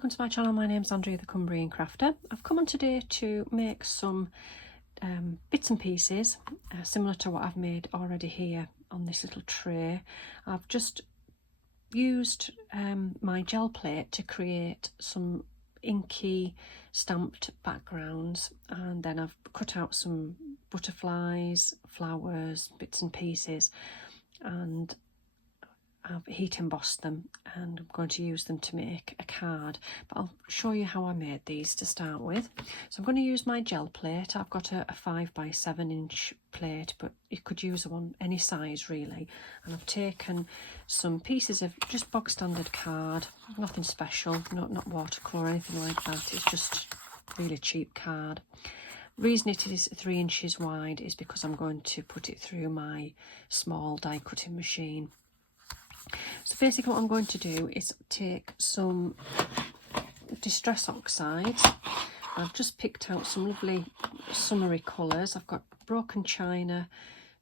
welcome to my channel. My name's Andrea the Cumbrian Crafter. I've come on today to make some bits and pieces similar to what I've made already here on this little tray. I've just used my gel plate to create some inky stamped backgrounds, and then I've cut out some butterflies, flowers, bits and pieces, and I've heat embossed them, and I'm going to use them to make a card. But I'll show you how I made these to start with. So I'm going to use my gel plate. I've got a 5x7 inch plate, but you could use one any size really. And I've taken some pieces of just bog standard card, nothing special, not watercolour or anything like that. It's just really cheap card. The reason it is 3 inches wide is because I'm going to put it through my small die cutting machine. So basically what I'm going to do is take some Distress Oxides. I've just picked out some lovely summery colours. I've got Broken China,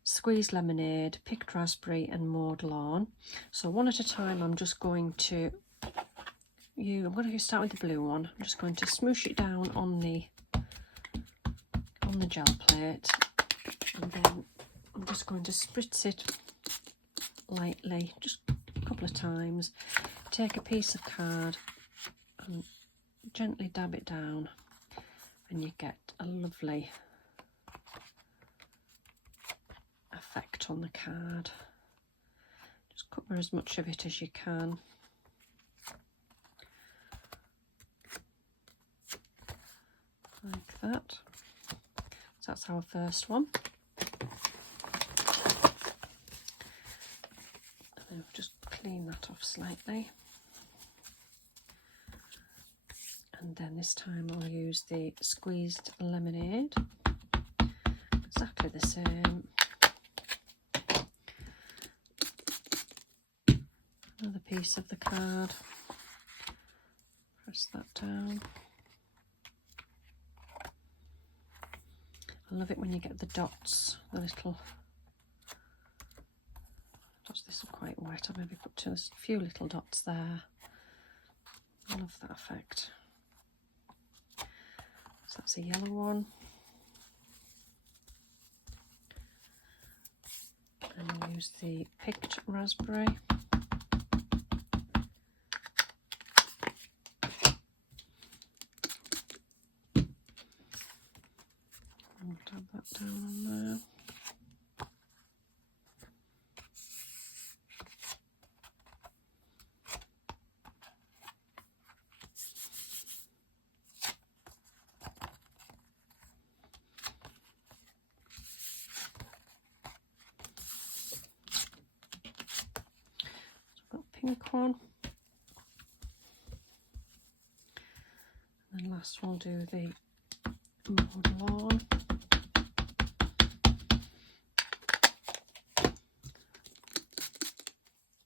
Squeezed Lemonade, Picked Raspberry and Mowed Lawn. So one at a time I'm just going to start with the blue one. I'm just going to smoosh it down on the gel plate, and then I'm just going to spritz it lightly, just a couple of times. Take a piece of card and gently dab it down, and you get a lovely effect on the card. Just cover as much of it as you can. Like that. So that's our first one. Just clean that off slightly, and then this time I'll use the Squeezed Lemonade, exactly the same. Another piece of the card, press that down. I love it when you get the dots, the little dots. This is quite wet, I'll maybe put a few little dots there. I love that effect. So that's a yellow one. And I'll use the Picked Raspberry. I'll dab that down on there. Pink one, and then last we'll do the Mowed Lawn.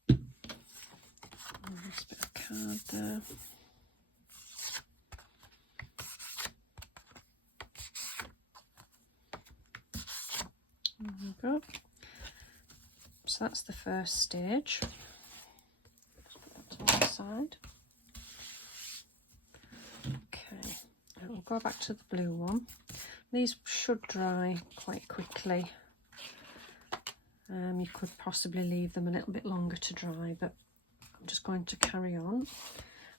And this bit of card there. There we go. So that's the first stage. To one side. Okay, and we'll go back to the blue one. These should dry quite quickly. You could possibly leave them a little bit longer to dry, but I'm just going to carry on.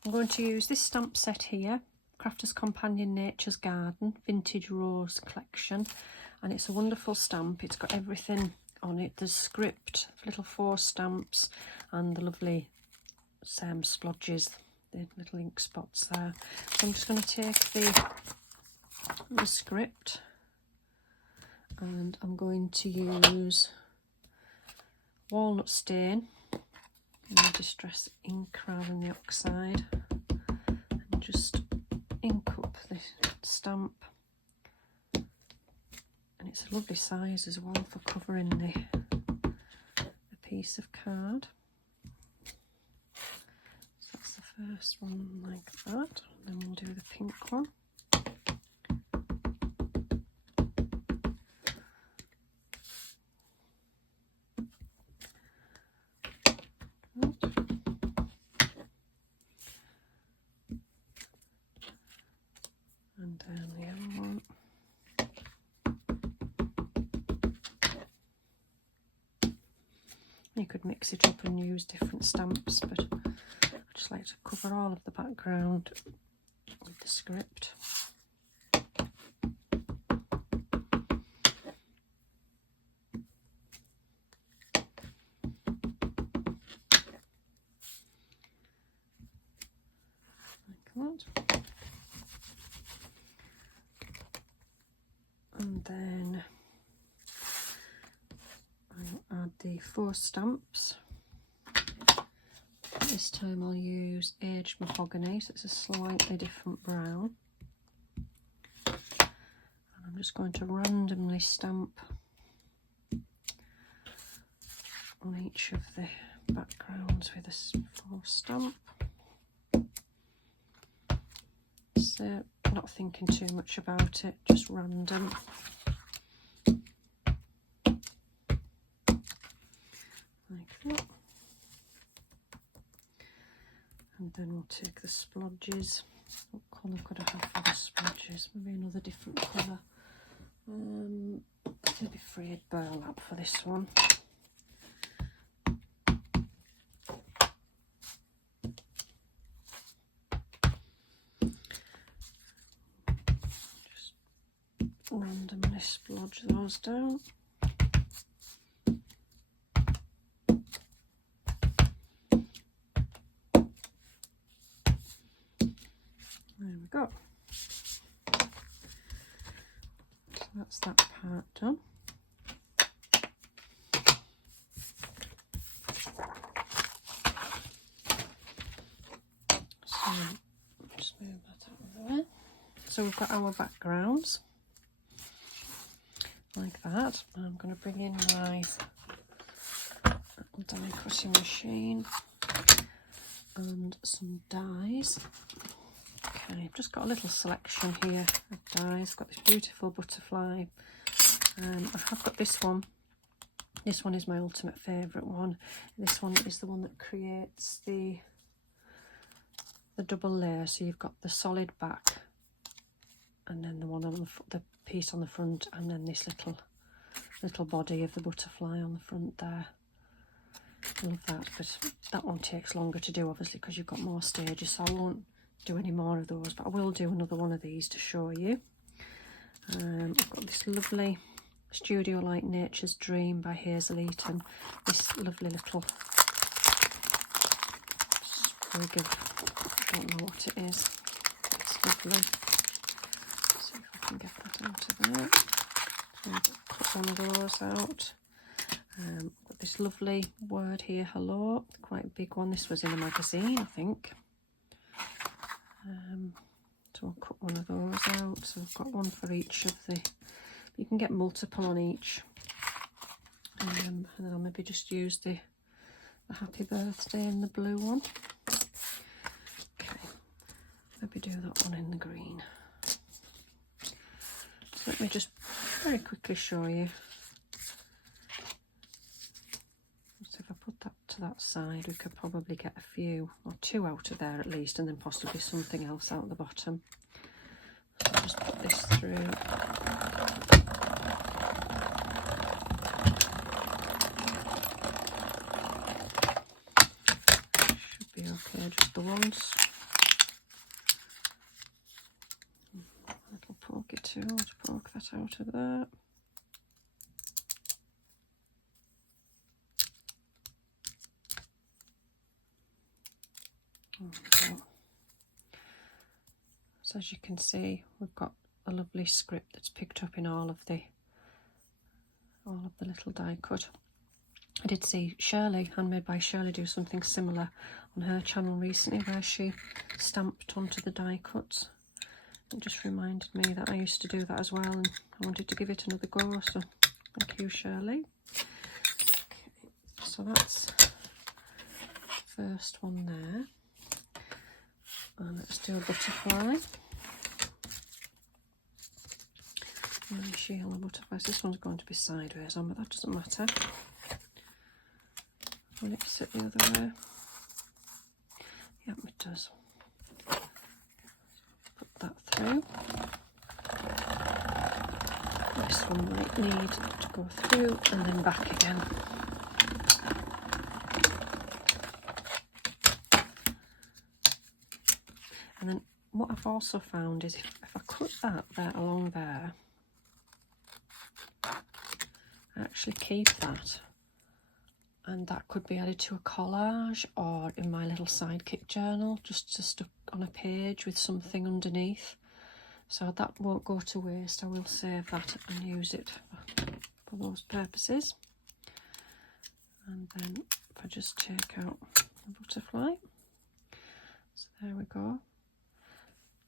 I'm going to use this stamp set here, Crafter's Companion Nature's Garden Vintage Rose Collection, and it's a wonderful stamp. It's got everything on it. There's script, little 4 stamps, and the lovely splodges, the little ink spots there. So I'm just going to take the script, and I'm going to use Walnut Stain in the Distress ink rather than the oxide, and just ink up the stamp. And it's a lovely size as well for covering the piece of card. First one like that, then we'll do the pink one. You could mix it up and use different stamps, but I just like to cover all of the background with the script. Like that. And then I'll add the 4 stamps. This time I'll use aged mahogany, so it's a slightly different brown. And I'm just going to randomly stamp on each of the backgrounds with a 4 stamp. So not thinking too much about it, just random. Like that. And then we'll take the splodges. What colour could I have for the splodges? Maybe another different colour. Maybe frayed burlap for this one. Just randomly splodge those down. There we go. So that's that part done. So just move that out of the way. So we've got our backgrounds like that. I'm going to bring in my die cutting machine and some dies. Okay, I've just got a little selection here of dies. I've got this beautiful butterfly. I have got this one. This one is my ultimate favourite one. This one is the one that creates the double layer. So you've got the solid back, and then the one on the piece on the front, and then this little body of the butterfly on the front there. I love that, but that one takes longer to do, obviously, because you've got more stages, so I won't do any more of those, but I will do another one of these to show you. I've got this lovely Studio Like Nature's Dream by Hazel Eaton. This lovely little sprig of, I don't know what it is. It's lovely. Let's see if I can get that out of there. So I'll cut one of those out. Got this lovely word here, hello, quite a big one. This was in a magazine, I think. So I'll cut one of those out. So I've got one for each of the, you can get multiple on each. And then I'll maybe just use the happy birthday in the blue one. Okay, maybe do that one in the green. So let me just very quickly show you. So if I put that to that side, we could probably get a few or 2 out of there at least, and then possibly something else out the bottom. So I'll just put this through. Should be okay just the once. A little pokey tool to poke that out of there. So as you can see, we've got a lovely script that's picked up in all of the little die cut. I did see Shirley, Handmade by Shirley, do something similar on her channel recently, where she stamped onto the die cuts. It just reminded me that I used to do that as well, and I wanted to give it another go, so thank you, Shirley. Okay, so that's the first one there. And let's do a butterfly. Nice yellow butterflies. This one's going to be sideways on, but that doesn't matter. Will it sit the other way? Yep, it does. Put that through. This one might need to go through and then back again. what I've also found is if I cut that there along there, I actually keep that, and that could be added to a collage or in my little sidekick journal, just to stuck on a page with something underneath. So that won't go to waste. I will save that and use it for those purposes. And then if I just take out the butterfly, so there we go.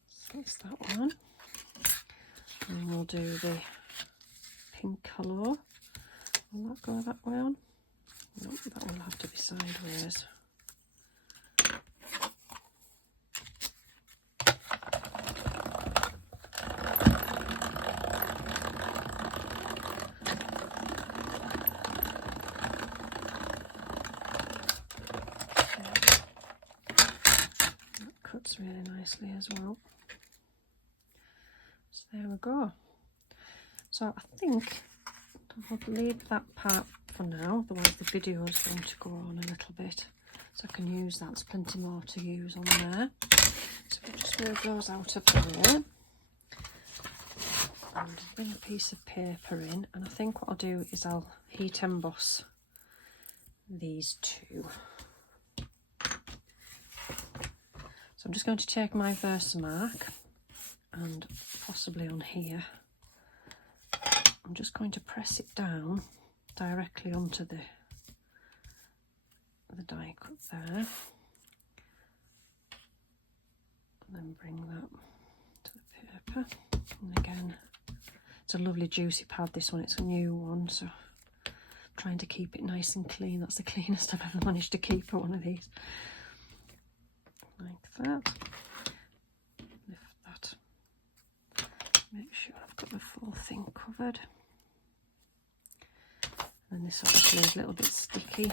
So that's that one. And we'll do the pink hello. Will that go that way on? No, that will have to be sideways. That cuts really nicely as well. So there we go. So I think I'll leave that part for now, otherwise the video is going to go on a little bit. So I can use that, there's plenty more to use on there. So we'll just move those out of the way. And bring a piece of paper in, and I think what I'll do is I'll heat emboss these two. So I'm just going to take my Versamark and possibly on here, I'm just going to press it down directly onto the die cut there, and then bring that to the paper. And again, it's a lovely juicy pad, this one, it's a new one, so I'm trying to keep it nice and clean. That's the cleanest I've ever managed to keep one of these. Like that. Lift that. Make sure I've got the full thing covered. And this obviously is a little bit sticky.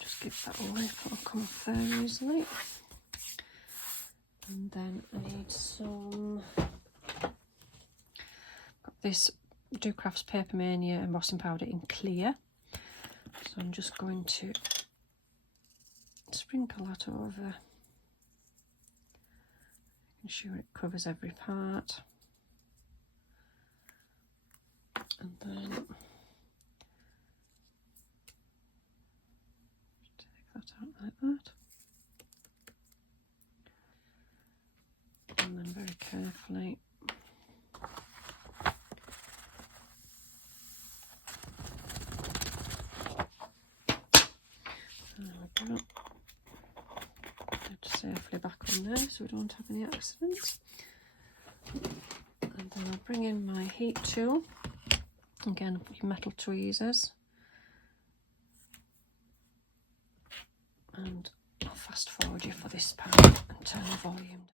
Just give that away, it'll come off there easily. And then I need some, got this Do Crafts Paper Mania embossing powder in clear. So I'm just going to sprinkle that over, ensure it covers every part. And then take that out like that. And then very carefully there we go. Put it safely back on there so we don't have any accidents. And then I'll bring in my heat tool. Again, metal tweezers, and I'll fast forward you for this part and turn the volume.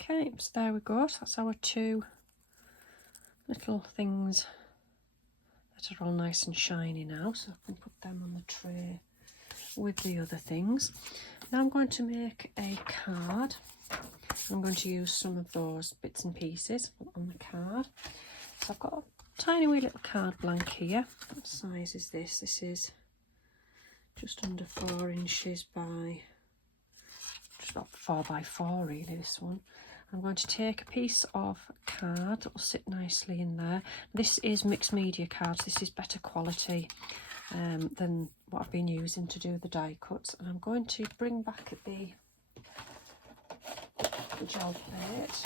Okay, so there we go. So that's our two little things that are all nice and shiny now, so I can put them on the tray with the other things. Now I'm going to make a card. I'm going to use some of those bits and pieces on the card. So I've got a tiny wee little card blank here. What size is this? This is just under 4 inches by just about 4 by 4 really, this one. I'm going to take a piece of card that will sit nicely in there. This is mixed media cards. This is better quality than what I've been using to do the die cuts. And I'm going to bring back the gel plate.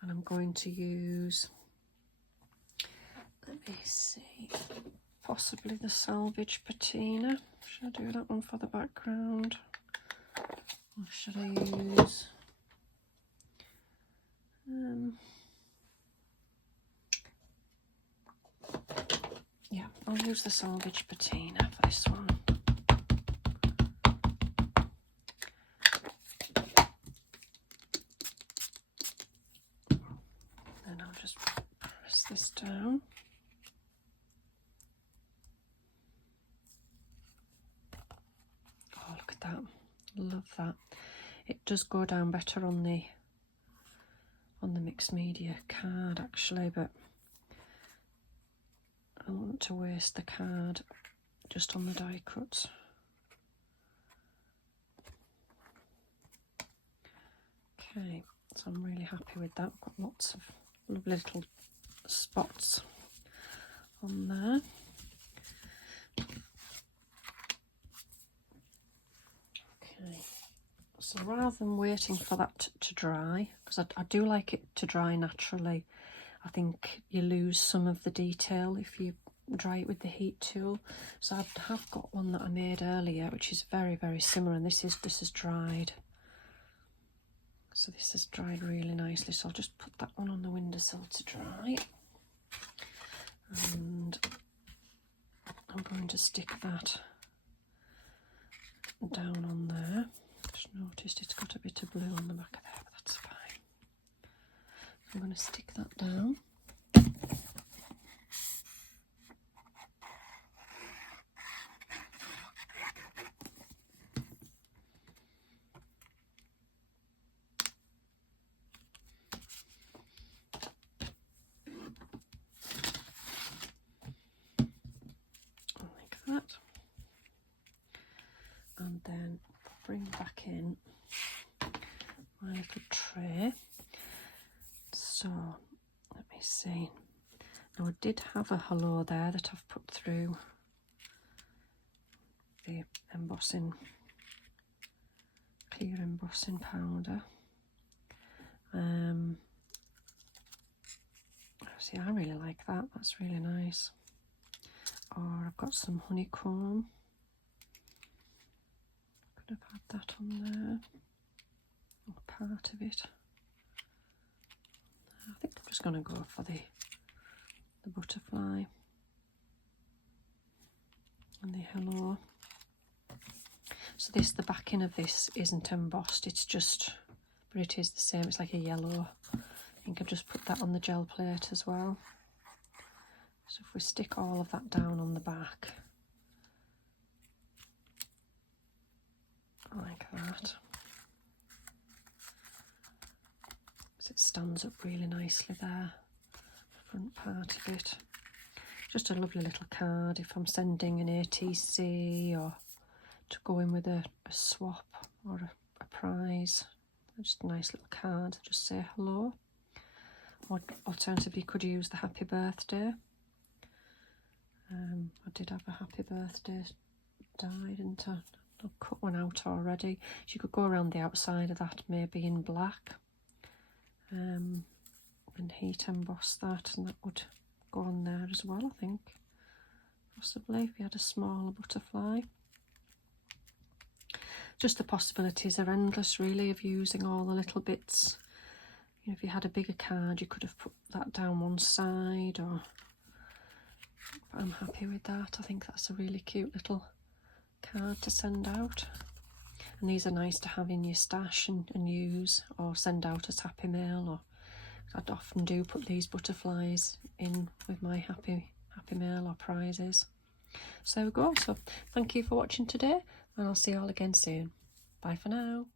And I'm going to use, let me see, possibly the Salvage Patina. Should I do that one for the background? Or should I use... yeah, I'll use the Salvage Patina for this one. Then I'll just press this down. Oh, look at that. Love that. It does go down better on the mixed media card actually, but I don't want to waste the card just on the die cuts. Okay, so I'm really happy with that. I've got lots of lovely little spots on there. Okay, so rather than waiting for that to dry, because I do like it to dry naturally, I think you lose some of the detail if you dry it with the heat tool. So I have got one that I made earlier which is very, very similar, and this is dried. So this has dried really nicely, so I'll just put that one on the windowsill to dry. And I'm going to stick that down on there. Just noticed it's got a bit of blue on the back of there, but that's fine. I'm going to stick that down. Like that. And then bring back in my little tray. So let me see. Now I did have a hello there that I've put through the embossing, clear embossing powder. See, I really like that. That's really nice. Or I've got some honeycomb. Could have had that on there, or part of it. I think I'm just going to go for the butterfly and the hello. So the backing of this isn't embossed, it's just, but it is the same, it's like a yellow. I think I've just put that on the gel plate as well. So if we stick all of that down on the back, like that, so it stands up really nicely there, the front part of it. Just a lovely little card if I'm sending an ATC or to go in with a swap or a prize. Just a nice little card, just say hello. Or alternatively, you could use the happy birthday. I did have a happy birthday die, didn't I? I've cut one out already. So you could go around the outside of that, maybe in black, and heat emboss that, and that would go on there as well, I think. Possibly, if you had a smaller butterfly. Just the possibilities are endless, really, of using all the little bits. You know, if you had a bigger card, you could have put that down one side, or... But I'm happy with that. I think that's a really cute little card to send out. And these are nice to have in your stash and use, or send out as happy mail. Or I'd often do put these butterflies in with my happy mail or prizes. So there we go. So thank you for watching today, and I'll see you all again soon. Bye for now.